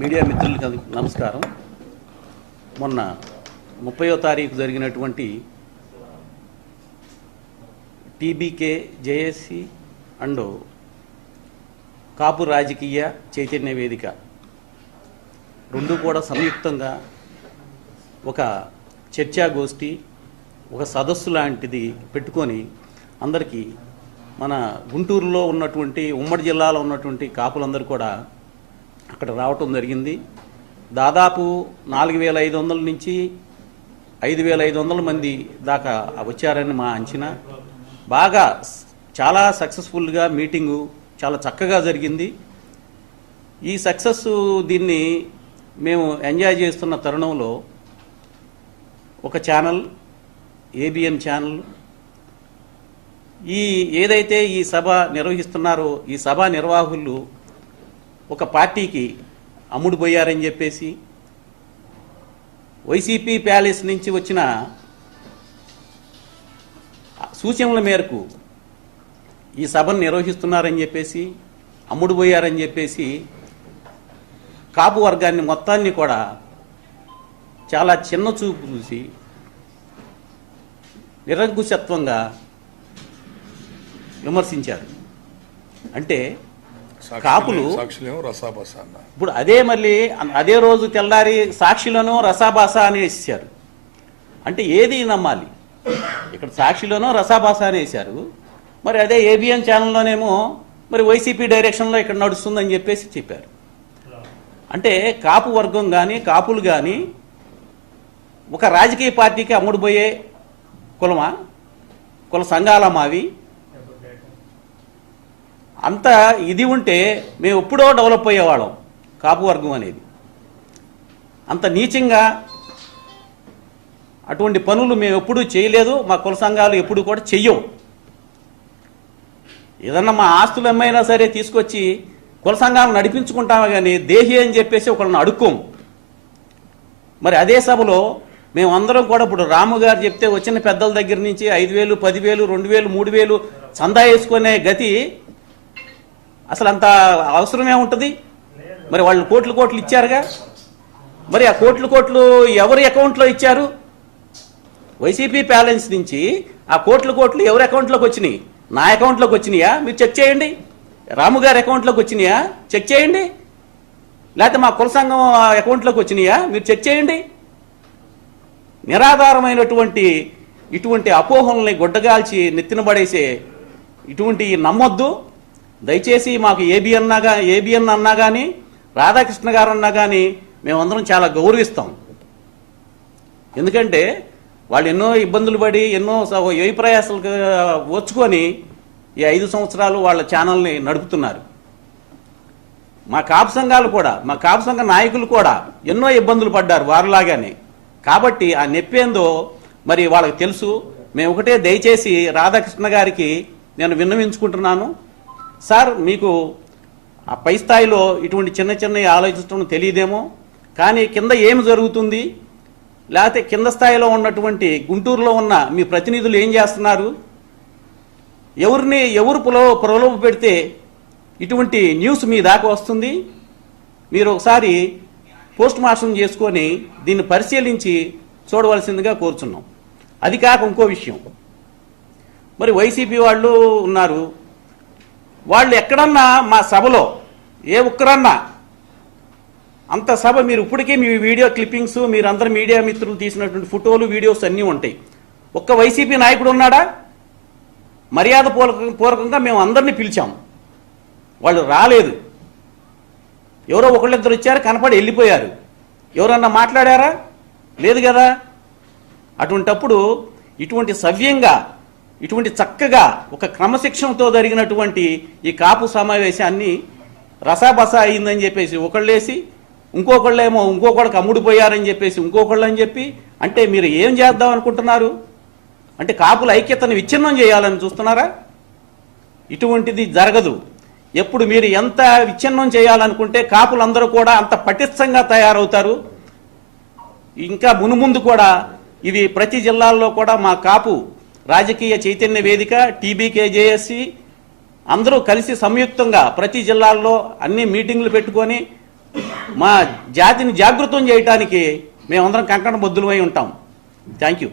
Media మిత్రులకు నమస్కారం. మొన్న 30వ తారీఖు జరిగినటువంటి టీబీకే జేఏసీ అండ్ కాపు రాజకీయ చైతన్య వేదిక రెండు కూడా సంయుక్తంగా ఒక చర్చాగోష్ఠి, ఒక సదస్సు లాంటిది పెట్టుకొని అందరికీ మన గుంటూరులో ఉన్నటువంటి ఉమ్మడి జిల్లాలో ఉన్నటువంటి కాపులందరూ కూడా అక్కడ రావటం జరిగింది. దాదాపు 4500 నుంచి 5500 మంది దాకా వచ్చారని మా అంచనా. బాగా చాలా సక్సెస్ఫుల్గా మీటింగు చాలా చక్కగా జరిగింది. ఈ సక్సెస్ దీన్ని మేము ఎంజాయ్ చేస్తున్న తరుణంలో ఒక ఛానల్, ఏబిఎన్ ఛానల్, ఏదైతే ఈ సభ నిర్వహిస్తున్నారో ఈ సభ నిర్వాహకులు ఒక పార్టీకి అమ్ముడుపోయారని చెప్పేసి వైసీపీ ప్యాలెస్ నుంచి వచ్చిన సూచనల మేరకు ఈ సభను నిర్వహిస్తున్నారని చెప్పేసి, అమ్ముడుపోయారని చెప్పేసి కాపు వర్గాన్ని మొత్తాన్ని కూడా చాలా చిన్న చూపు చూసి నిరంకుశత్వంగా విమర్శించారు. అంటే కాపులు ఇప్పుడు అదే మళ్ళీ అదే రోజు తెల్లారి సాక్షిలోనూ రసాభాస అని వేసేసారు. అంటే ఏది నమ్మాలి? ఇక్కడ సాక్షిలోనూ రసాభాస అని వేశారు, మరి అదే ఏబిఎన్ ఛానల్లోనేమో మరి వైసీపీ డైరెక్షన్లో ఇక్కడ నడుస్తుందని చెప్పేసి చెప్పారు. అంటే కాపు వర్గం కానీ కాపులు కానీ ఒక రాజకీయ పార్టీకి అమ్ముడుపోయే కులమా, కుల సంఘాల మావి? అంత ఇది ఉంటే మేము ఎప్పుడో డెవలప్ అయ్యేవాళ్ళం. కాపు వర్గం అనేది అంత నీచంగా అటువంటి పనులు మేము ఎప్పుడూ చేయలేదు, మా కుల సంఘాలు ఎప్పుడు కూడా చెయ్యవు. ఏదన్నా మా ఆస్తులు ఏమైనా సరే తీసుకొచ్చి కుల సంఘాలు నడిపించుకుంటామే కానీ దేహి అని చెప్పేసి ఒకళ్ళని అడుక్కోం. మరి అదే సభలో మేమందరం కూడా ఇప్పుడు రాము గారు చెప్తే వచ్చిన పెద్దల దగ్గర నుంచి 5000, 10,000, 2,000, 3,000 చందా వేసుకునే గతి అసలు అంత అవసరమే ఉంటుంది? మరి వాళ్ళు కోట్లు ఇచ్చారుగా, మరి ఆ కోట్లు ఎవరి అకౌంట్లో ఇచ్చారు? వైసీపీ బ్యాలెన్స్ నుంచి ఆ కోట్లు ఎవరి అకౌంట్లోకి వచ్చినాయి? నా అకౌంట్లోకి వచ్చినాయా? మీరు చెక్ చేయండి. రాము గారి అకౌంట్లోకి వచ్చినాయా? చెక్ చేయండి. లేకపోతే మా కుల సంఘం అకౌంట్లోకి వచ్చినాయా? మీరు చెక్ చేయండి. నిరాధారమైనటువంటి ఇటువంటి అపోహల్ని గుడ్డగాల్చి నెత్తిన పడేసే ఇటువంటి నమ్మొద్దు. దయచేసి మాకు ఏబిఎన్ అన్నా కానీ రాధాకృష్ణ గారు అన్నా కానీ మేమందరం చాలా గౌరవిస్తాం. ఎందుకంటే వాళ్ళు ఎన్నో ఇబ్బందులు పడి ఎన్నో వ్యయ ప్రయాసాలు ఓర్చుకొని ఈ 5 సంవత్సరాలు వాళ్ళ ఛానల్ని నడుపుతున్నారు. మా కాపు సంఘాలు కూడా, మా కాపు సంఘ నాయకులు కూడా ఎన్నో ఇబ్బందులు పడ్డారు వారిలాగానే. కాబట్టి ఆ నొప్పేందో మరి వాళ్ళకి తెలుసు. మేము ఒకటే దయచేసి రాధాకృష్ణ గారికి నేను విన్నవించుకుంటున్నాను, సార్ మీకు ఆ పై స్థాయిలో ఇటువంటి చిన్న ఆలోచించడం తెలియదేమో, కానీ కింద ఏమి జరుగుతుంది, లేకపోతే కింద స్థాయిలో ఉన్నటువంటి గుంటూరులో ఉన్న మీ ప్రతినిధులు ఏం చేస్తున్నారు, ఎవరు ప్రలోభ పెడితే ఇటువంటి న్యూస్ మీ దాకా వస్తుంది, మీరు ఒకసారి పోస్ట్ మార్టం చేసుకొని దీన్ని పరిశీలించి చూడవలసిందిగా కోరుచున్నాం. అది కాక ఇంకో విషయం, మరి వైసీపీ వాళ్ళు ఉన్నారు, వాళ్ళు ఎక్కడన్నా మా సభలో ఏ ఒక్కరన్నా అంత సభ మీరు ఇప్పటికే మీ వీడియో క్లిప్పింగ్స్ మీరందరూ మీడియా మిత్రులు తీసినటువంటి ఫోటోలు వీడియోస్ అన్నీ ఉంటాయి. ఒక్క వైసీపీ నాయకుడు ఉన్నాడా? మర్యాద పూర్వకంగా మేము అందరినీ పిలిచాం, వాళ్ళు రాలేదు. ఎవరో ఒకళ్ళిద్దరు వచ్చారు, కనపడి వెళ్ళిపోయారు. ఎవరన్నా మాట్లాడారా? లేదు కదా. అటువంటప్పుడు ఇటువంటి సవ్యంగా ఇటువంటి చక్కగా ఒక క్రమశిక్షణతో జరిగినటువంటి ఈ కాపు సమావేశాన్ని రసాబస అయిందని చెప్పేసి ఒకళ్ళేసి, ఇంకొకళ్ళేమో ఇంకొకళ్ళకి అమ్ముడుపోయారని చెప్పేసి ఇంకొకళ్ళని చెప్పి, అంటే మీరు ఏం చేద్దాం అనుకుంటున్నారు? అంటే కాపుల ఐక్యతను విచ్ఛిన్నం చేయాలని చూస్తున్నారా? ఇటువంటిది జరగదు. ఎప్పుడు మీరు ఎంత విచ్ఛిన్నం చేయాలనుకుంటే కాపులందరూ కూడా అంత పటిష్టంగా తయారవుతారు. ఇంకా మునుముందు కూడా ఇవి ప్రతి జిల్లాల్లో కూడా మా కాపు రాజకీయ చైతన్య వేదిక, టీబీకే జేఏసీ అందరూ కలిసి సంయుక్తంగా ప్రతి జిల్లాల్లో అన్ని మీటింగ్లు పెట్టుకొని మా జాతిని జాగృతం చేయడానికి మేమందరం కంకణ బద్దులమై ఉంటాం. Thank you.